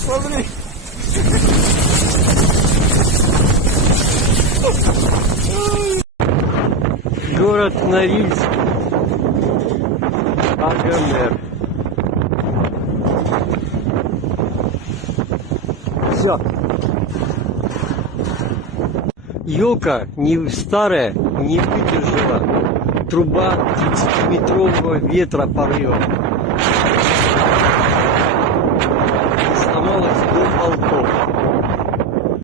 Смотри. Город Норильск, АГМР. Все. Елка не старая, не выдержала труба 30-метрового ветра порыва. Сломалась до болтов.